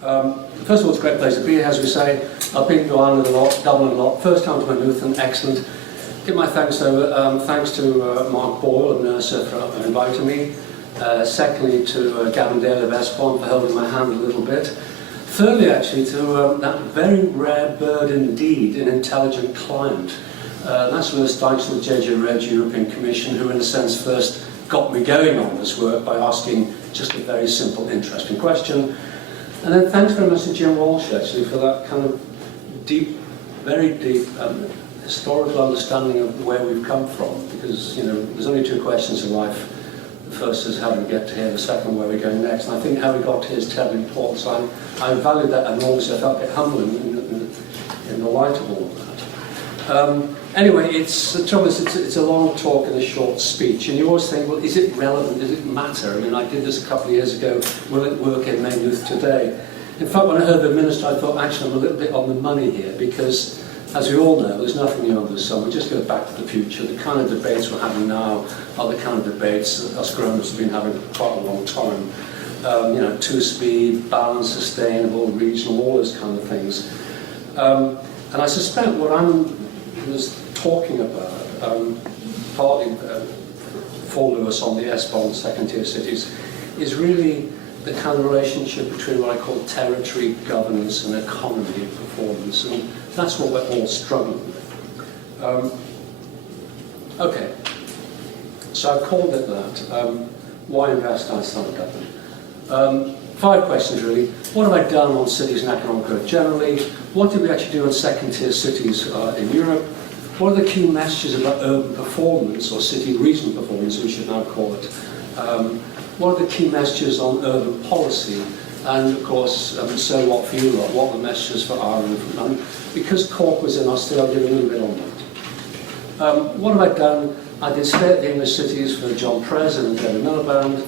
First of all, it's a great place to be, as we say. I've been to Ireland a lot, Dublin a lot. First time to Maynooth, excellent. Give my thanks over. Thanks to Mark Boyle and Nursa for inviting me. Secondly, to Gavin Dale of Espon for holding my hand a little bit. Thirdly, actually, to that very rare bird indeed, an intelligent client. That's Lewis Dykes of the JJ Reg European Commission, who in a sense first got me going on this work by asking just a very simple, interesting question. And then thanks very much to Jim Walsh, actually, for that kind of deep, very deep historical understanding of where we've come from. Because, you know, there's only two questions in life. The first is how do we get to here, the second where we're going next. And I think how we got to here is terribly important. So I valued that enormously. I felt a bit humbling in the light of all of that. Anyway, the trouble is it's a long talk and a short speech, and you always think, well, is it relevant? Does it matter? I mean, I did this a couple of years ago. Will it work in Maynooth today? In fact, when I heard the minister, I thought, actually, I'm a little bit on the money here, because, as we all know, there's nothing new under the sun. We just go back to the future. The kind of debates we're having now are the kind of debates that us grown-ups have been having for quite a long time. You know, two-speed, balanced, sustainable, regional, all those kind of things. And I suspect what was talking about, partly for Lewis on the Espon second-tier cities, is really the kind of relationship between what I call territory, governance and economy and performance, and that's what we're all struggling with. Okay, so I've called it that. Why invest outside of Dublin? 5 questions really. What have I done on cities and economic growth generally? What did we actually do on second-tier cities in Europe? What are the key messages about urban performance, or city-region performance, we should now call it? What are the key messages on urban policy? And of course, so what for you lot? What are the messages for Ireland? And because Cork was in Australia, I'll give you a little bit on that. What have I done? I did Stay at the English Cities for John Prez and David Miliband.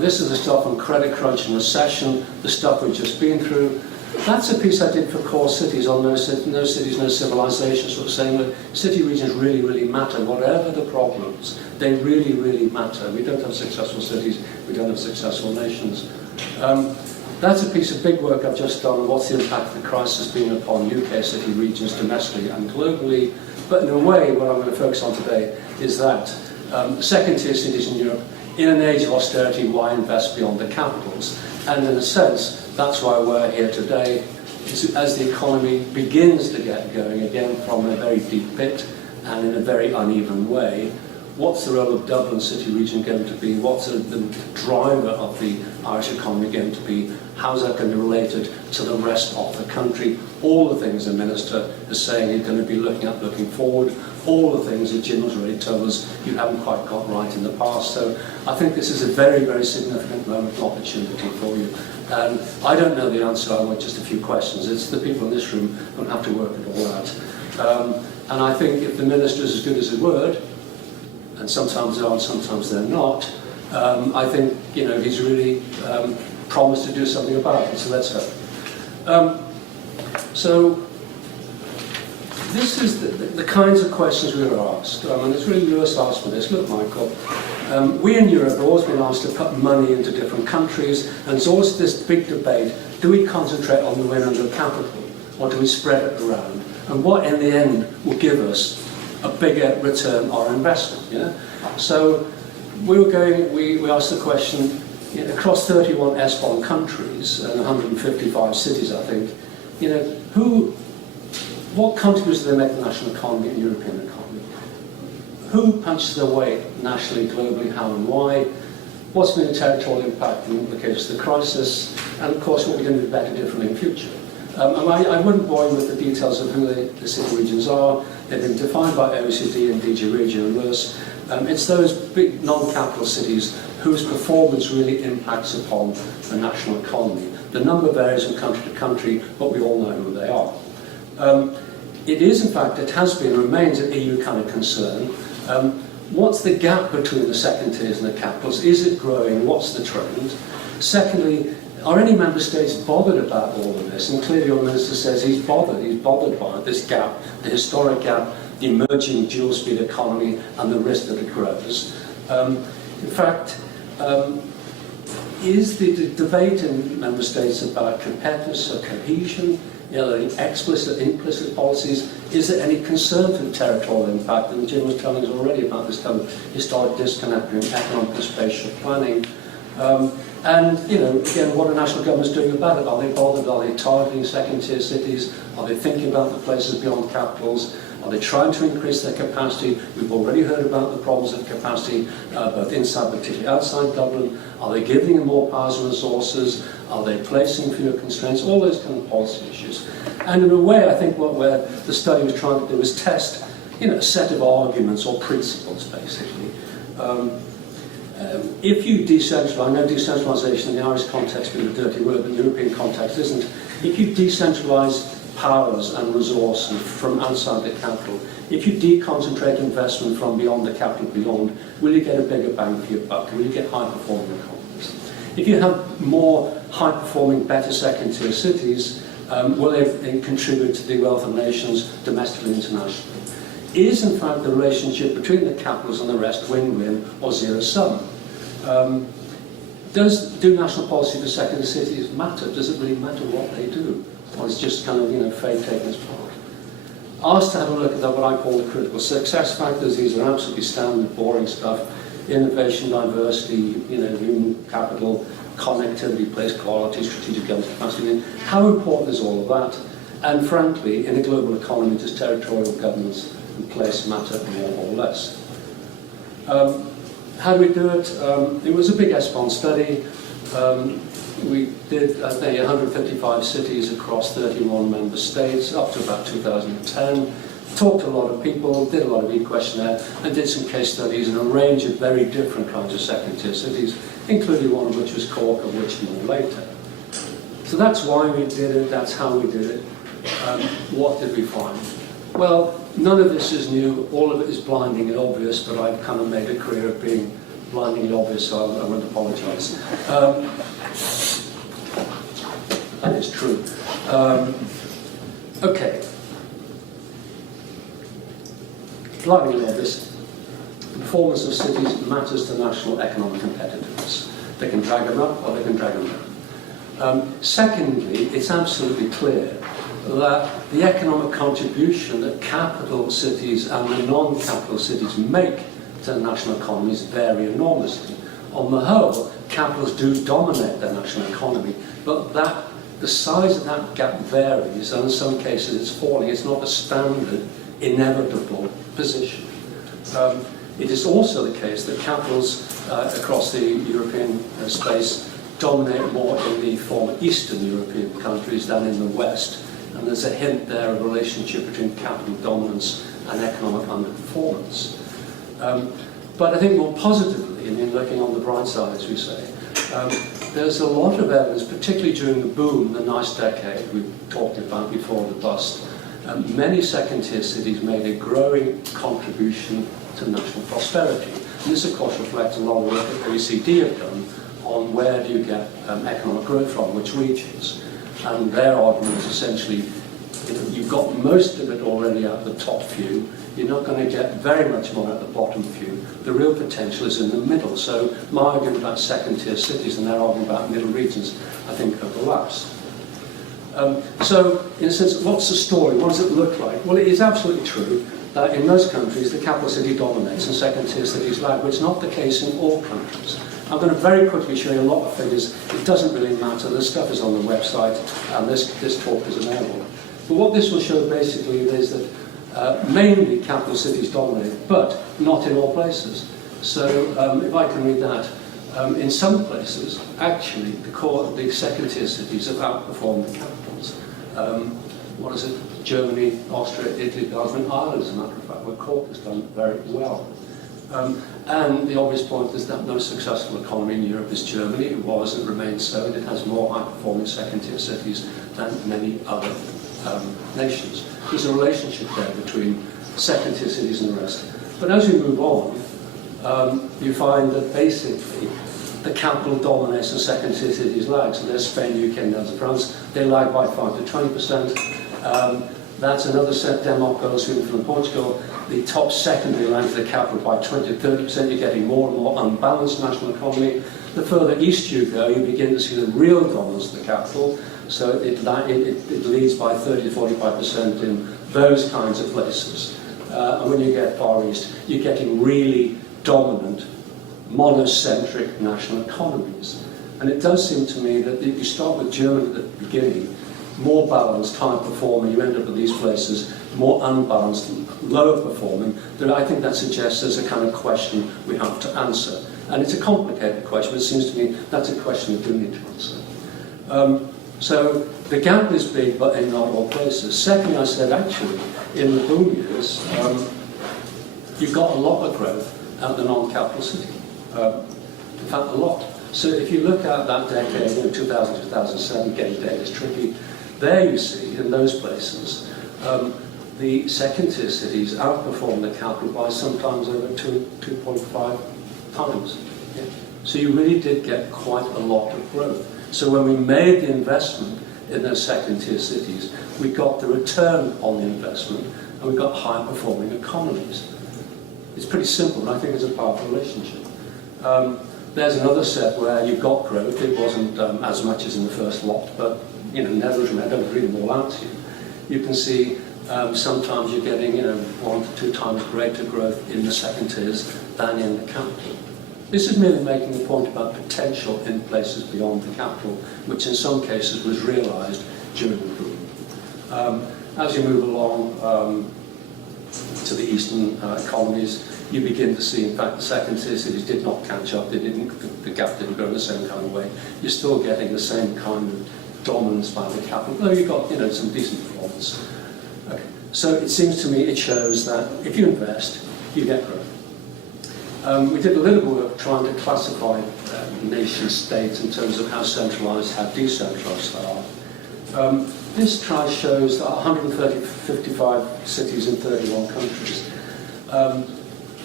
This is the stuff on credit crunch and recession, the stuff we've just been through. That's a piece I did for Core Cities on No Cities, No Civilization, sort of saying that city regions really, really matter. Whatever the problems, they really, really matter. We don't have successful cities, we don't have successful nations. That's a piece of big work I've just done on what's the impact of the crisis been upon UK city regions domestically and globally. But in a way, what I'm going to focus on today is that second-tier cities in Europe, in an age of austerity, why invest beyond the capitals? And in a sense, that's why we're here today, as the economy begins to get going again from a very deep pit and in a very uneven way. What's the role of Dublin city region going to be? What's the driver of the Irish economy going to be? How's that going to be related to the rest of the country? All the things the Minister is saying he's going to be looking at looking forward. All the things that Jim has already told us you haven't quite got right in the past. So I think this is a very, very significant moment of opportunity for you. And I don't know the answer, I want just a few questions. It's the people in this room who have to work it all out. And I think if the Minister is as good as his word, and sometimes they are and sometimes they're not, I think, you know, he's really promised to do something about it, so let's hope. So this is the kinds of questions we were asked, and it's really Lewis asked for this. Look, Michael, we in Europe have always been asked to put money into different countries, and there's always this big debate, do we concentrate on the win under capital, or do we spread it around? And what in the end will give us a bigger return on investment? Yeah? So we asked the question, you know, across 31 Espon countries and 155 cities, I think, you know, what contributes to the national economy and European economy? Who punches their weight nationally, globally, how and why? What's been the territorial impact and implications of the crisis? And of course, what we're going to do better differently in future. And I wouldn't bore you with the details of who the city regions are. They've been defined by OECD and DG Regio and Lewis. It's those big non-capital cities whose performance really impacts upon the national economy. The number varies from country to country, but we all know who they are. It is, in fact, it has been, remains an EU kind of concern. What's the gap between the second tiers and the capitals? Is it growing? What's the trend? Secondly, are any member states bothered about all of this? And clearly your minister says he's bothered by this gap, the historic gap, the emerging dual-speed economy and the risk that it grows. In fact, is the debate in member states about competitiveness or cohesion, explicit, implicit policies, is there any concern for territorial impact? And Jim was telling us already about this kind of historic disconnect between economic and spatial planning. And, again, what are national governments doing about it? Are they bothered? Are they targeting second-tier cities? Are they thinking about the places beyond capitals? Are they trying to increase their capacity? We've already heard about the problems of capacity, both inside but particularly outside Dublin. Are they giving them more powers and resources? Are they placing fewer constraints? All those kind of policy issues. And in a way, I think what the study was trying to do was test, a set of arguments or principles, basically. If you decentralise, I know decentralisation in the Irish context is a dirty word, but the European context isn't. If you decentralise powers and resources from outside the capital, if you deconcentrate investment from beyond the capital beyond, will you get a bigger bang for your buck? Will you get high-performing economies? If you have more high-performing, better second-tier cities, will they contribute to the wealth of nations domestically and internationally? Is, in fact, the relationship between the capitals and the rest win-win or zero-sum? Do national policy for second cities matter? Does it really matter what they do? Or is it just kind of, fate taking its part? Asked to have a look at what I call the critical success factors. These are absolutely standard, boring stuff. Innovation, diversity, human capital, connectivity, place quality, strategic governance capacity. How important is all of that? And frankly, in a global economy, does territorial governance and place matter more or less? How do we do it? It was a big Espon study. We did, I think, 155 cities across 31 member states up to about 2010. Talked to a lot of people, did a lot of e-questionnaire, and did some case studies in a range of very different kinds of second-tier cities, including one of which was Cork, of which more later. So that's why we did it, that's how we did it. What did we find? Well, none of this is new, all of it is blindingly obvious, but I've kind of made a career of being blindingly obvious, so I won't apologise. That is true. Okay. Blindingly obvious, the performance of cities matters to national economic competitiveness. They can drag them up or they can drag them down. Secondly, it's absolutely clear that the economic contribution that capital cities and the non-capital cities make to the national economies vary enormously. On the whole, capitals do dominate their national economy, but the size of that gap varies, and in some cases it's falling. It's not a standard, inevitable position. It is also the case that capitals across the European space dominate more in the former Eastern European countries than in the West. And there's a hint there of a relationship between capital dominance and economic underperformance. But I think more positively, looking on the bright side, as we say, there's a lot of evidence, particularly during the boom, the nice decade we talked about before the bust. Many second-tier cities made a growing contribution to national prosperity. And this, of course, reflects a lot of work that the OECD have done on where do you get economic growth from, which regions. And their argument is essentially, you've got most of it already at the top few, you're not going to get very much more at the bottom few. The real potential is in the middle. So my argument about second-tier cities and their argument about middle regions, I think, overlaps. So, in a sense, what's the story? What does it look like? Well, it is absolutely true that in most countries, the capital city dominates and second-tier cities lag, but it's not the case in all countries. I'm going to very quickly show you a lot of figures. It doesn't really matter. The stuff is on the website, and this talk is available. But what this will show basically is that mainly capital cities dominate, but not in all places. So if I can read that, in some places, actually, the second-tier cities have outperformed the capitals. What is it? Germany, Austria, Italy, Belgium, and Ireland, as a matter of fact, where Cork has done very well. And the obvious point is that no successful economy in Europe is Germany. It was and remains so, and it has more high-performing second-tier cities than many other nations. There's a relationship there between second-tier cities and the rest. But as we move on, you find that basically the capital dominates and second-tier cities lag. So there's Spain, UK, and France. They lag by 5 to 20%. That's another set. Denmark, goes from Portugal. The top secondary line to the capital by 20 to 30%. You're getting more and more unbalanced national economy. The further east you go, you begin to see the real dominance of the capital. So it leads by 30 to 45% in those kinds of places. And when you get far east, you're getting really dominant, monocentric national economies. And it does seem to me that if you start with Germany at the beginning, more balanced, high performing, you end up with these places, more unbalanced, lower performing, then I think that suggests there's a kind of question we have to answer. And it's a complicated question, but it seems to me that's a question we do need to answer. So the gap is big, but in not all places. Secondly, I said actually, in the boom years, you've got a lot of growth out the non-capital city. In fact, a lot. So if you look at that decade, 2000, 2007, getting data is tricky. There you see, in those places, the second-tier cities outperform the capital by sometimes over 2.5 times. Yeah. So you really did get quite a lot of growth. So when we made the investment in those second-tier cities, we got the return on the investment, and we got high-performing economies. It's pretty simple, and I think it's a powerful relationship. There's another set where you got growth. It wasn't as much as in the first lot, but nevertheless, I don't read them all out to you. You can see sometimes you're getting 1 to 2 times greater growth in the second tiers than in the capital. This is merely making the point about potential in places beyond the capital, which in some cases was realised during the boom. As you move along to the eastern economies, you begin to see, in fact, the second-tier cities did not catch up. The gap didn't grow in the same kind of way. You're still getting the same kind of dominance by the capital, though you've got some decent performance. Okay. So it seems to me it shows that if you invest, you get growth. We did a little work trying to classify nation-states in terms of how centralised, how decentralised they are. This trial shows that 155 cities in 31 countries.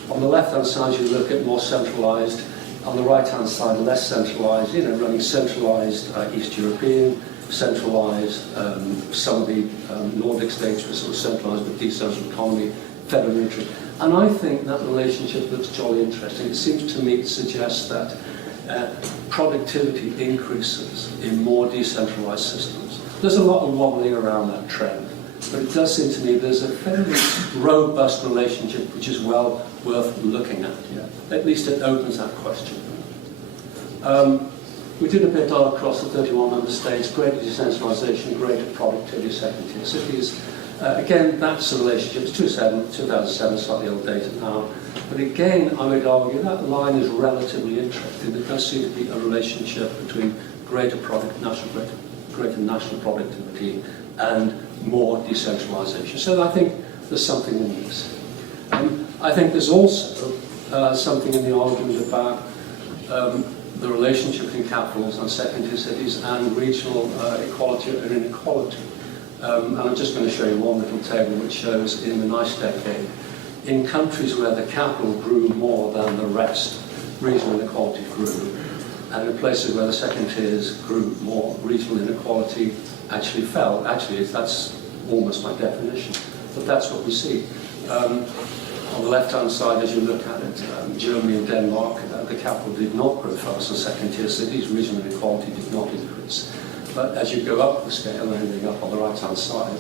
On the left-hand side, you look at more centralised. On the right-hand side, less centralised, running centralised East European, centralised, some of the Nordic states were sort of centralised with decentralised economy, federal military. And I think that relationship looks jolly interesting. It seems to me to suggest that productivity increases in more decentralised systems. There's a lot of wobbling around that trend, but it does seem to me there's a fairly robust relationship which is well worth looking at. Yeah. At least it opens that question. We did a bit across the 31 member states, greater decentralisation, greater productivity, second-tier cities. Again, that's the relationship. It's 2007, slightly old data now. But again, I would argue that line is relatively interesting. There does seem to be a relationship between greater national productivity and more decentralisation. So I think there's something in this. I think there's also something in the argument about the relationship between capitals and second-tier cities and regional equality or inequality. And I'm just going to show you one little table which shows in the nice decade, in countries where the capital grew more than the rest, regional inequality grew. And in places where the second tiers grew more, regional inequality actually fell. Actually, that's almost my definition, but that's what we see. On the left-hand side, as you look at it, Germany and Denmark, the capital did not grow fast, and second-tier cities, regional inequality did not increase. But as you go up the scale, ending up on the right-hand side,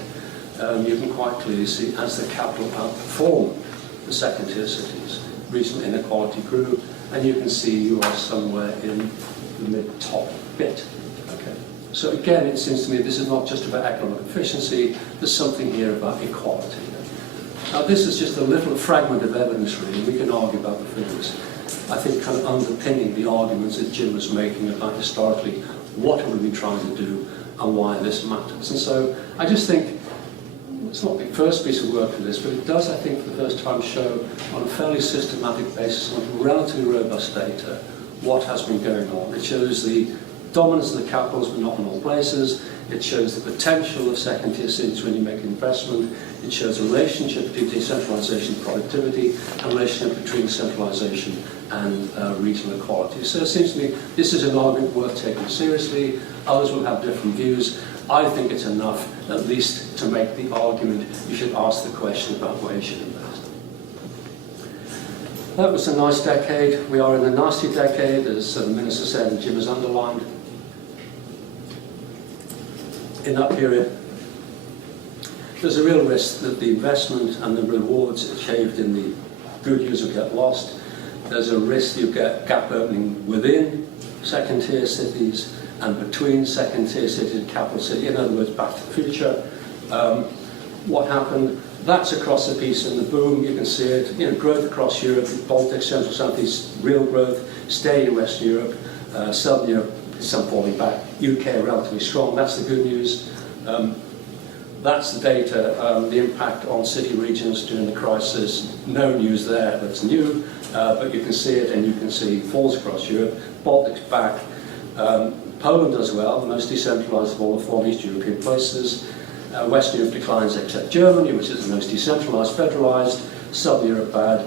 you can quite clearly see as the capital outperformed the second-tier cities, regional inequality grew, and you can see you are somewhere in the mid-top bit. Okay. So again, it seems to me this is not just about economic efficiency, there's something here about equality. Now this is just a little fragment of evidence really, we can argue about the figures. I think kind of underpinning the arguments that Jim was making about historically what are we trying to do and why this matters. And so I just think, it's not the first piece of work for this, but it does, I think, for the first time show on a fairly systematic basis, on relatively robust data, what has been going on. It shows the dominance of the capitals, but not in all places. It shows the potential of second-tier cities when you make an investment. It shows a relationship between decentralisation and productivity, and a relationship between centralisation and regional equality. So it seems to me this is an argument worth taking seriously. Others will have different views. I think it's enough at least to make the argument, you should ask the question about where you should invest. That was a nice decade. We are in a nasty decade, as the Minister said and Jim has underlined. In that period, there's a real risk that the investment and the rewards achieved in the good years will get lost. There's a risk you get gap opening within second-tier cities and between second-tier cities and capital city. In other words, back to the future. What happened? That's across the piece in the boom. You can see it. Growth across Europe, Baltic, Central, Southeast, real growth. Steady in Western Europe, Southern Europe, some falling back. UK relatively strong. That's the good news. That's the data, the impact on city regions during the crisis. No news there that's new, but you can see it, and you can see falls across Europe. Baltic's back. Poland as well, the most decentralised of all the four East European places. Western Europe declines except Germany, which is the most decentralised, federalised. Southern Europe bad,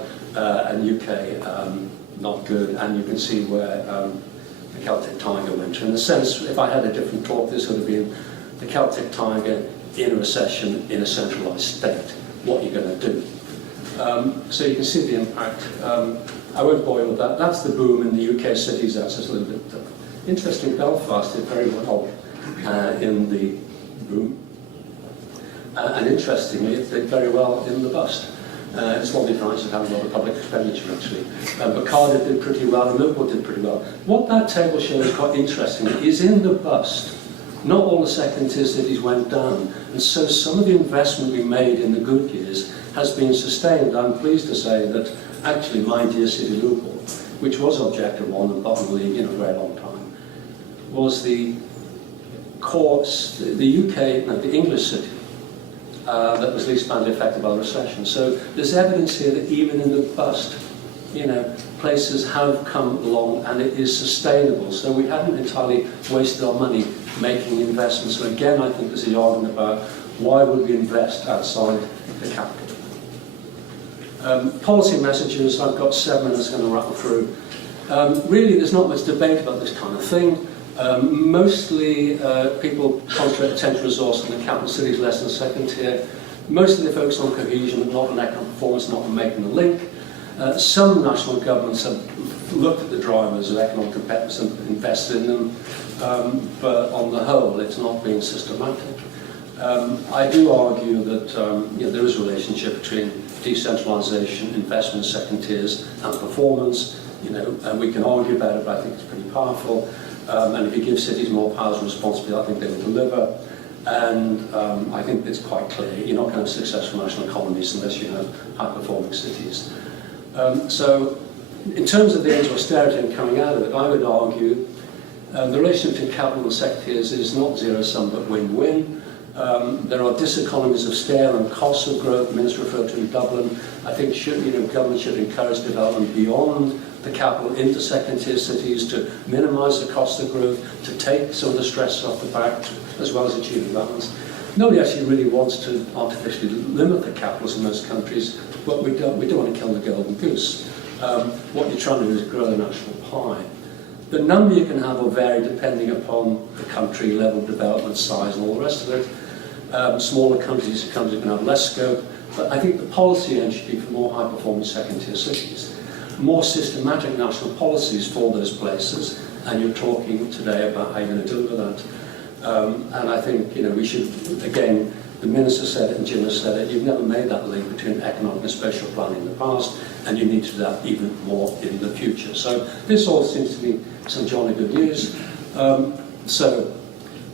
and UK not good. And you can see where the Celtic tiger went. In a sense, if I had a different talk, this would have been the Celtic tiger in a recession in a centralised state. What you're going to do. So you can see the impact. I won't bore you with that. That's the boom in the UK cities. That's just a little bit interesting. Belfast did very well in the boom. And interestingly, it did very well in the bust. It's one of the advantages of having a lot of public expenditure, actually. But Cardiff did pretty well, and Liverpool did pretty well. What that table shows quite interestingly is in the bust, not all the second-tier cities went down. And so some of the investment we made in the good years has been sustained. I'm pleased to say that actually my dear city, Liverpool, which was Objective 1 and bottom league in a very long time, was the English city that was least badly affected by the recession. So there's evidence here that even in the bust, places have come along and it is sustainable. So we haven't entirely wasted our money making investments. So again, I think there's the argument about why would we invest outside the capital. Policy messages, I've got 7 minutes going to rattle through. Really, there's not much debate about this kind of thing. Mostly people concentrate attention resource on the capital cities less than second tier. Mostly they focus on cohesion, but not on economic performance, not on making the link. Some national governments have looked at the drivers of economic competitiveness and invested in them, but on the whole, it's not been systematic. I do argue that there is a relationship between decentralisation, investment in second tiers, and performance. And we can argue about it, but I think it's pretty powerful. And if you give cities more powers and responsibility, I think they will deliver. And I think it's quite clear you're not going to have successful national economies unless you have high-performing cities. So, in terms of the age of austerity and coming out of it, I would argue the relationship between capital and sector tiers is not zero-sum but win-win. There are diseconomies of scale and costs of growth. The Minister referred to in Dublin. I think government should encourage development beyond the capital into second-tier cities to minimise the cost of growth, to take some of the stress off the back, as well as achieving balance. Nobody actually really wants to artificially limit the capitals in most countries, but we don't want to kill the golden goose. What you're trying to do is grow the national pie. The number you can have will vary depending upon the country, level of development, size, and all the rest of it. Smaller countries can have less scope, but I think the policy aim should be for more high-performing second-tier cities. More systematic national policies for those places, and you're talking today about how you're going to deliver that. And I think we should, again, the Minister said it and Jim has said it, you've never made that link between economic and spatial planning in the past, and you need to do that even more in the future. So this all seems to be some jolly good news. So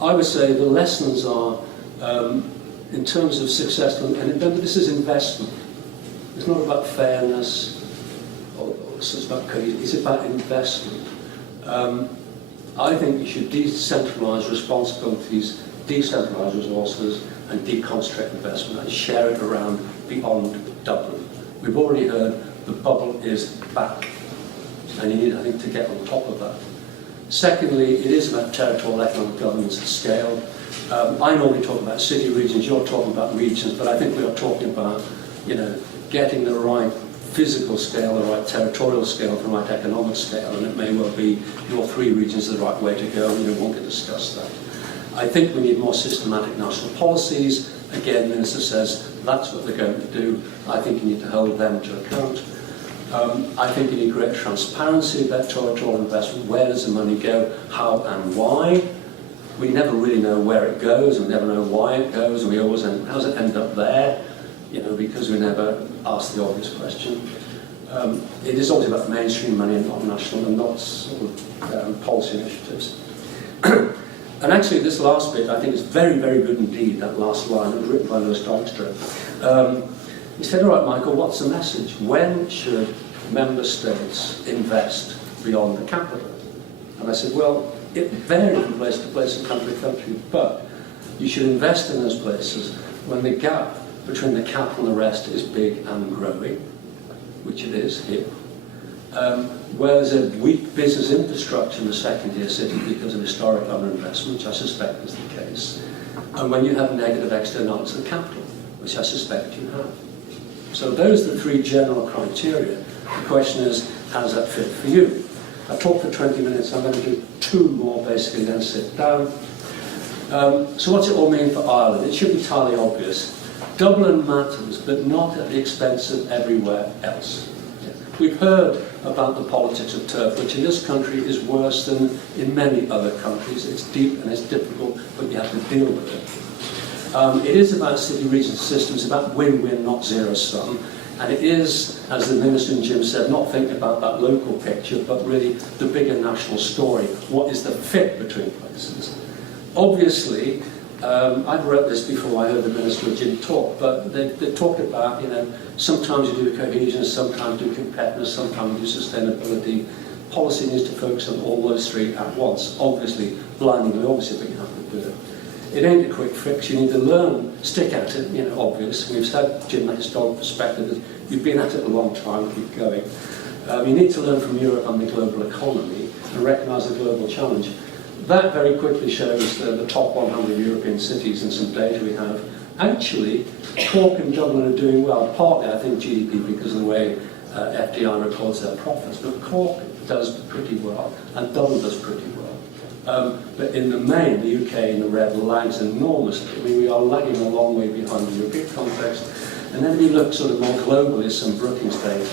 I would say the lessons are, in terms of successful, and remember this is investment. It's not about fairness, it's about cohesion, it's about investment. I think you should decentralise responsibilities, decentralise resources, and deconcentrate investment and share it around beyond Dublin. We've already heard the bubble is back, and you need, I think, to get on top of that. Secondly, it is about territorial economic governance at scale. I normally talk about city regions, you're talking about regions, but I think we are talking about, getting the right physical scale, the right territorial scale, the right economic scale, and it may well be your 3 regions are the right way to go, and we won't discuss that. I think we need more systematic national policies. Again, the Minister says that's what they're going to do. I think you need to hold them to account. I think you need greater transparency about territorial investment. Where does the money go? How and why? We never really know where it goes, and we never know why it goes, and we always how does it end up there? You know, because we never ask the obvious question. It is always about mainstream money and not national, and not sort of policy initiatives. And actually, this last bit I think is very, very good indeed. That last line, it was written by Lewis Dykstra. He said, "All right, Michael, what's the message? When should member states invest beyond the capital?" And I said, well, it varies from place to place and country to country, but you should invest in those places when the gap between the capital and the rest is big and growing, which it is here. Where there's a weak business infrastructure in the second-tier city because of historic underinvestment, which I suspect is the case, and when you have negative externalities of the capital, which I suspect you have. So those are the three general criteria. The question is, how does that fit for you? I've talked for 20 minutes, I'm going to do two more basically, then sit down. So what's it all mean for Ireland? It should be entirely obvious. Dublin matters, but not at the expense of everywhere else. We've heard about the politics of turf, which in this country is worse than in many other countries. It's deep and it's difficult, but you have to deal with it. It is about city-region systems, about win-win, not zero-sum. And it is, as the Minister and Jim said, not thinking about that local picture, but really the bigger national story. What is the fit between places? Obviously, I've read this before I heard the Minister and Jim talk, but they talked about, you know, sometimes you do cohesion, sometimes you do competitiveness, sometimes you do sustainability. Policy needs to focus on all those three at once. Obviously, blindingly, obviously, but you have to do it. It ain't a quick fix. You need to learn, stick at it, you know, obvious. We've had, Jim, the historic perspective. You've been at it a long time, keep going. You need to learn from Europe and the global economy and recognise the global challenge. That very quickly shows the top 100 European cities and some data we have. Actually, Cork and Dublin are doing well, partly, I think, GDP because of the way FDI records their profits. But Cork does pretty well, and Dublin does pretty well. But in the main, the UK in the red lags enormously. I mean, we are lagging a long way behind the European context. And then if you look sort of more globally, some Brookings data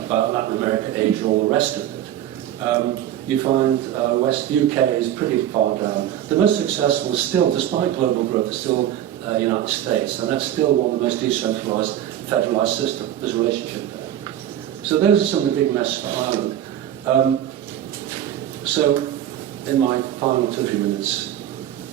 about Latin America, Asia, all the rest of it. You find West UK is pretty far down. The most successful still, despite global growth, is still United States, and that's still one of the most decentralised, federalised systems. There's a relationship there. So those are some of the big messes for Ireland. So, in my final 2 or 3 minutes,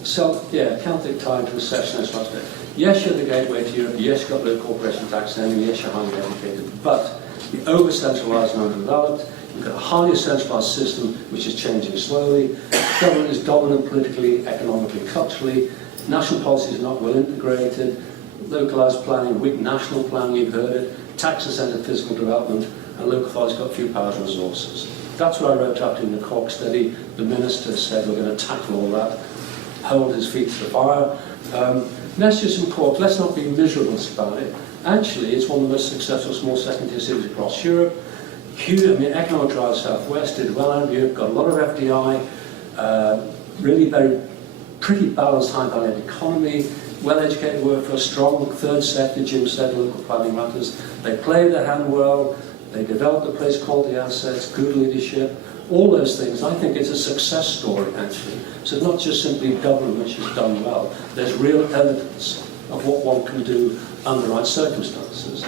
Celtic tied to recession, that's what I said. Yes, you're the gateway to Europe, yes, you've got low corporation tax, and yes, you're highly educated, but you're over-centralised and underdeveloped. You've got a highly centralised system which is changing slowly. Government is dominant politically, economically, culturally. National policy is not well integrated. Localised planning, weak national planning, you've heard it. Tax-incentive physical development, and local authorities got few powers and resources. That's what I wrote up in the Cork study. The Minister said we're going to tackle all that, hold his feet to the fire. Let's just in Cork, let's not be miserable about it. Actually, it's one of the most successful small second-tier cities across Europe. Huge, I mean, economic drive southwest did well out of Europe, got a lot of FDI, really pretty balanced, high-value economy, well-educated workforce, strong third sector, Jim said, local planning matters. They play their hand well, they develop the place quality assets, good leadership, all those things. I think it's a success story, actually. So not just simply Dublin, which has done well. There's real evidence of what one can do under the right circumstances.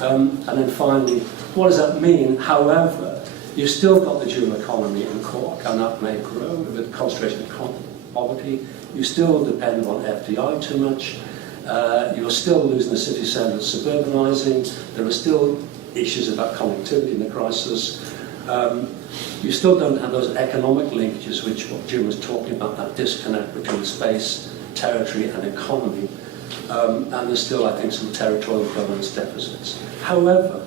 And then finally, what does that mean? However, you've still got the dual economy in Cork, and that may grow with concentration of poverty. You still depend on FDI too much. You're still losing the city centre, suburbanising. There are still issues about connectivity in the crisis. You still don't have those economic linkages, which what Jim was talking about, that disconnect between space, territory and economy. And there's still, I think, some territorial governance deficits. However,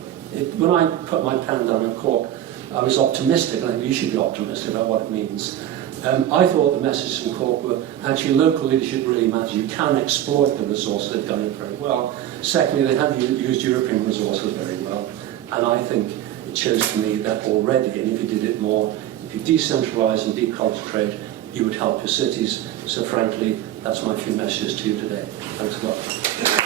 when I put my pen down in Cork, I was optimistic, and I think you should be optimistic about what it means. I thought the messages from Cork were actually local leadership really matters. You can exploit the resources, they've done it very well. Secondly, they have used European resources very well. And I think it shows to me that already, and if you did it more, if you decentralise and deconcentrate, you would help your cities. So frankly, that's my few messages to you today. Thanks a lot.